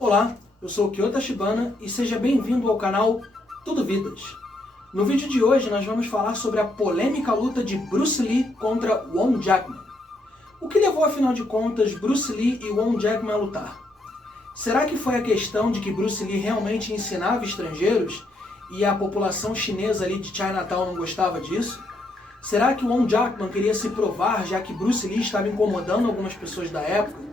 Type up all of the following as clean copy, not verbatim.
Olá, eu sou o Kyo Tachibana e seja bem-vindo ao canal Tudo Vidas. No vídeo de hoje nós vamos falar sobre a polêmica luta de Bruce Lee contra Won Jackman. O que levou, afinal de contas, Bruce Lee e Won Jackman a lutar? Será que foi a questão de que Bruce Lee realmente ensinava estrangeiros e a população chinesa ali de Chinatown não gostava disso? Será que Won Jackman queria se provar, já que Bruce Lee estava incomodando algumas pessoas da época?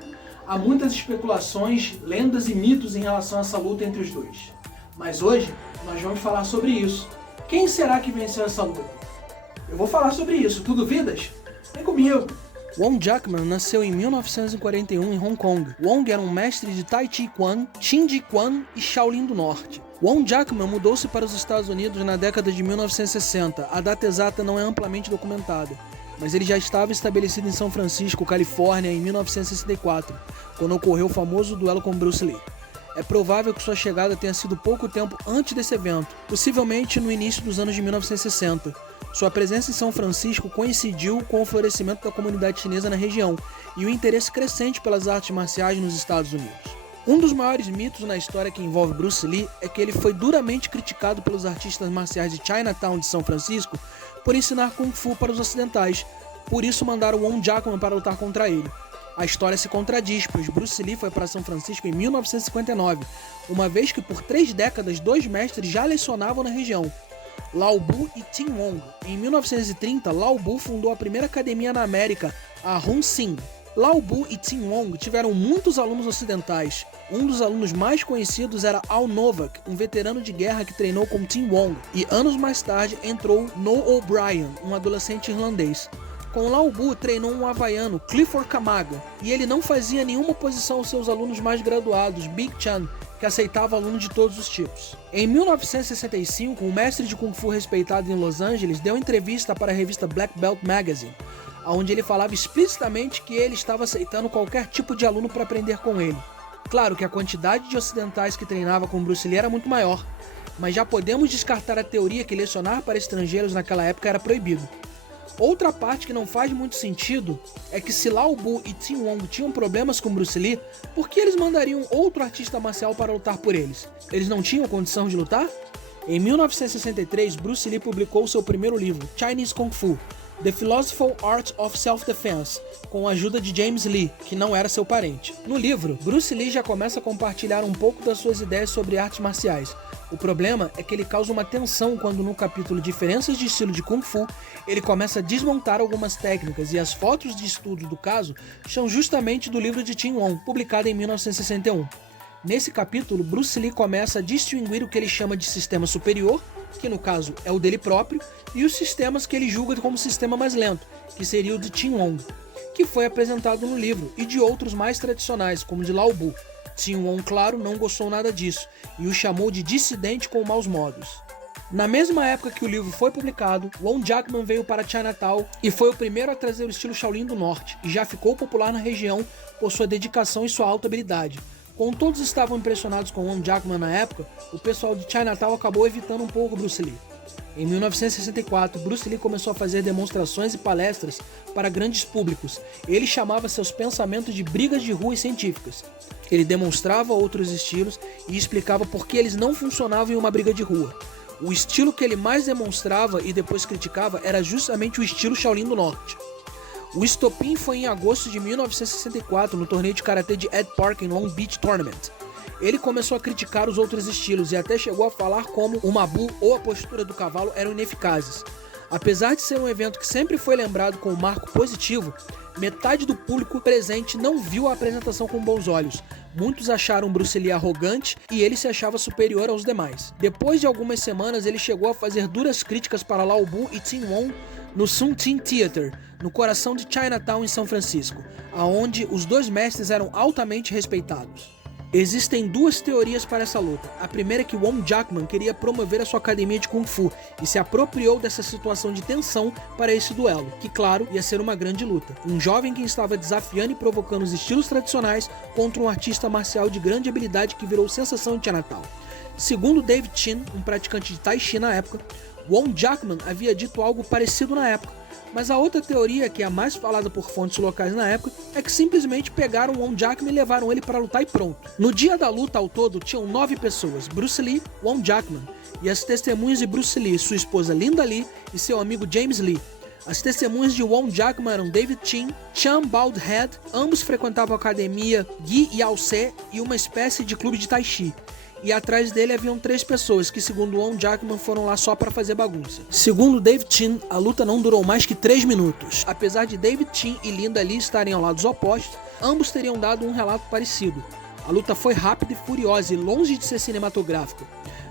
Há muitas especulações, lendas e mitos em relação a essa luta entre os dois. Mas hoje nós vamos falar sobre isso. Quem será que venceu essa luta? Eu vou falar sobre isso. Tudo vidas? Vem comigo! Won Jackman nasceu em 1941 em Hong Kong. Wong era um mestre de Tai Chi Chuan, Chin Ji Quan e Shaolin do Norte. Won Jackman mudou-se para os Estados Unidos na década de 1960. A data exata não é amplamente documentada, mas ele já estava estabelecido em São Francisco, Califórnia, em 1964, quando ocorreu o famoso duelo com Bruce Lee. É provável que sua chegada tenha sido pouco tempo antes desse evento, possivelmente no início dos anos de 1960. Sua presença em São Francisco coincidiu com o florescimento da comunidade chinesa na região e o interesse crescente pelas artes marciais nos Estados Unidos. Um dos maiores mitos na história que envolve Bruce Lee é que ele foi duramente criticado pelos artistas marciais de Chinatown de São Francisco por ensinar Kung Fu para os ocidentais, por isso mandaram Won Jackman para lutar contra ele. A história se contradiz, pois Bruce Lee foi para São Francisco em 1959, uma vez que por 3 décadas 2 mestres já lecionavam na região, Lao Bu e Tim Wong. Em 1930, Lao Bu fundou a primeira academia na América, a Hun Sin. Lao Bu e Tim Wong tiveram muitos alunos ocidentais. Um dos alunos mais conhecidos era Al Novak, um veterano de guerra que treinou com Tim Wong, e anos mais tarde entrou Noel O'Brien, um adolescente irlandês. Com Lao Bu treinou um havaiano, Clifford Camaga, e ele não fazia nenhuma oposição aos seus alunos mais graduados, Big Chan, que aceitava alunos de todos os tipos. Em 1965, um mestre de Kung Fu respeitado em Los Angeles deu entrevista para a revista Black Belt Magazine, onde ele falava explicitamente que ele estava aceitando qualquer tipo de aluno para aprender com ele. Claro que a quantidade de ocidentais que treinava com Bruce Lee era muito maior, mas já podemos descartar a teoria que lecionar para estrangeiros naquela época era proibido. Outra parte que não faz muito sentido é que se Lao Bu e Tim Wong tinham problemas com Bruce Lee, por que eles mandariam outro artista marcial para lutar por eles? Eles não tinham condição de lutar? Em 1963, Bruce Lee publicou seu primeiro livro, Chinese Kung Fu, The Philosophical Art of Self-Defense, com a ajuda de James Lee, que não era seu parente. No livro, Bruce Lee já começa a compartilhar um pouco das suas ideias sobre artes marciais. O problema é que ele causa uma tensão quando no capítulo Diferenças de Estilo de Kung Fu, ele começa a desmontar algumas técnicas, e as fotos de estudo do caso são justamente do livro de Tim Wong, publicado em 1961. Nesse capítulo, Bruce Lee começa a distinguir o que ele chama de sistema superior, que no caso é o dele próprio, e os sistemas que ele julga como sistema mais lento, que seria o de Tim Wong, que foi apresentado no livro, e de outros mais tradicionais, como o de Lao Bu. Tim Wong, claro, não gostou nada disso, e o chamou de dissidente com maus modos. Na mesma época que o livro foi publicado, Won Jackman veio para Chinatown e foi o primeiro a trazer o estilo Shaolin do Norte, e já ficou popular na região por sua dedicação e sua alta habilidade. Como todos estavam impressionados com Won Jackman na época, o pessoal de Chinatown acabou evitando um pouco Bruce Lee. Em 1964, Bruce Lee começou a fazer demonstrações e palestras para grandes públicos. Ele chamava seus pensamentos de brigas de rua e científicas. Ele demonstrava outros estilos e explicava por que eles não funcionavam em uma briga de rua. O estilo que ele mais demonstrava e depois criticava era justamente o estilo Shaolin do Norte. O estopim foi em agosto de 1964, no torneio de karatê de Ed Park em Long Beach Tournament. Ele começou a criticar os outros estilos e até chegou a falar como o Mabu ou a postura do cavalo eram ineficazes. Apesar de ser um evento que sempre foi lembrado com um marco positivo, metade do público presente não viu a apresentação com bons olhos. Muitos acharam Bruce Lee arrogante e ele se achava superior aos demais. Depois de algumas semanas, ele chegou a fazer duras críticas para Lao Bu e Tim Wong no Sun Tin Theater, no coração de Chinatown em São Francisco, aonde os dois mestres eram altamente respeitados. Existem duas teorias para essa luta. A primeira é que Won Jackman queria promover a sua academia de Kung Fu e se apropriou dessa situação de tensão para esse duelo, que claro, ia ser uma grande luta. Um jovem que estava desafiando e provocando os estilos tradicionais contra um artista marcial de grande habilidade que virou sensação em Chinatown. Segundo David Chin, um praticante de Tai Chi na época, Won Jackman havia dito algo parecido na época, mas a outra teoria, que é a mais falada por fontes locais na época, é que simplesmente pegaram Won Jackman e levaram ele para lutar e pronto. No dia da luta ao todo, tinham 9 pessoas: Bruce Lee, Won Jackman e as testemunhas de Bruce Lee, sua esposa Linda Lee e seu amigo James Lee. As testemunhas de Won Jackman eram David Chin, Chan Baldhead, ambos frequentavam a academia Gi Yao-se e uma espécie de clube de Tai Chi. E atrás dele haviam 3 pessoas que, segundo Won Jackman, foram lá só para fazer bagunça. Segundo David Chin, a luta não durou mais que 3 minutos. Apesar de David Chin e Linda Lee estarem ao lados opostos, ambos teriam dado um relato parecido. A luta foi rápida e furiosa e longe de ser cinematográfica.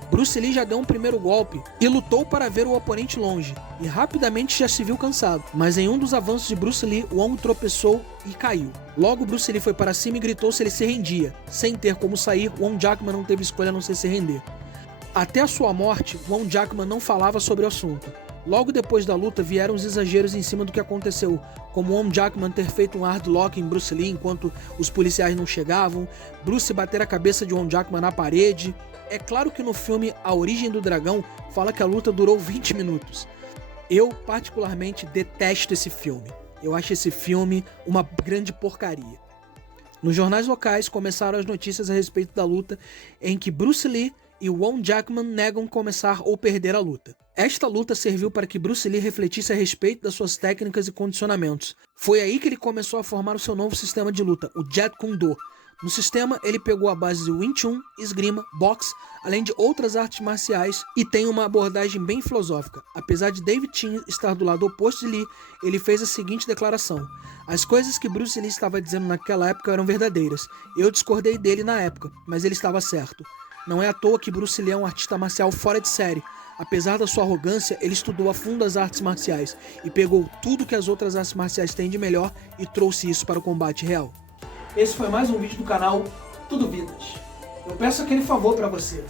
Bruce Lee já deu um primeiro golpe e lutou para ver o oponente longe, e rapidamente já se viu cansado. Mas em um dos avanços de Bruce Lee, Won tropeçou e caiu. Logo Bruce Lee foi para cima e gritou se ele se rendia. Sem ter como sair, Won Jackman não teve escolha a não ser se render. Até a sua morte, Won Jackman não falava sobre o assunto. Logo depois da luta vieram os exageros em cima do que aconteceu, como Won Jackman ter feito um hard lock em Bruce Lee enquanto os policiais não chegavam, Bruce bater a cabeça de Won Jackman na parede. É claro que no filme A Origem do Dragão fala que a luta durou 20 minutos. Eu particularmente detesto esse filme. Eu acho esse filme uma grande porcaria. Nos jornais locais começaram as notícias a respeito da luta em que Bruce Lee e Won Jackman negam começar ou perder a luta. Esta luta serviu para que Bruce Lee refletisse a respeito das suas técnicas e condicionamentos. Foi aí que ele começou a formar o seu novo sistema de luta, o Jeet Kune Do. No sistema, ele pegou a base de Wing Chun, esgrima, boxe, além de outras artes marciais, e tem uma abordagem bem filosófica. Apesar de David Chin estar do lado oposto de Lee, ele fez a seguinte declaração: as coisas que Bruce Lee estava dizendo naquela época eram verdadeiras. Eu discordei dele na época, mas ele estava certo. Não é à toa que Bruce Lee é um artista marcial fora de série. Apesar da sua arrogância, ele estudou a fundo as artes marciais e pegou tudo que as outras artes marciais têm de melhor e trouxe isso para o combate real. Esse foi mais um vídeo do canal Tudo Vidas. Eu peço aquele favor para você: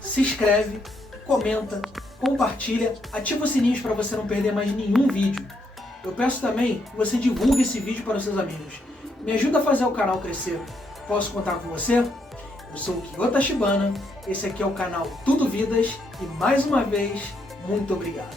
se inscreve, comenta, compartilha, ativa os sininhos para você não perder mais nenhum vídeo. Eu peço também que você divulgue esse vídeo para os seus amigos. Me ajuda a fazer o canal crescer. Posso contar com você? Eu sou o Kyota Shibana, esse aqui é o canal Tudo Vidas e mais uma vez, muito obrigado.